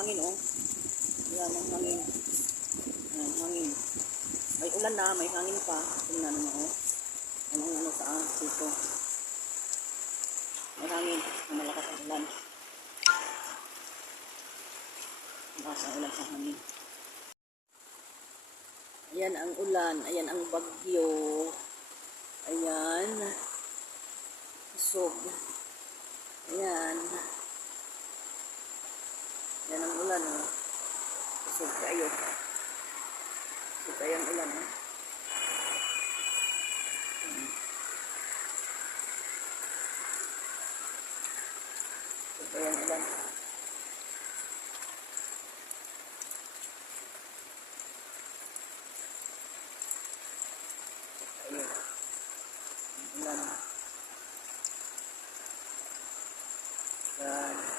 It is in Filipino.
hangin oh. Yan ang hangin. Ayan, hangin. May ulan na, may hangin pa. Tingnan mo oh. Ano ang ano sa ah, dito. May hangin. May malakas ang ulan. Malakas ang ulan sa hangin. Ayan ang ulan. Ayan ang bagyo. Ayan. Sog. Ayan. Yan ang ulan ah. eh. Kusog kayo. Kusog kayo ang ulan eh. Kusog kayo ang ulan. Ayun. Ang ulan. Yan.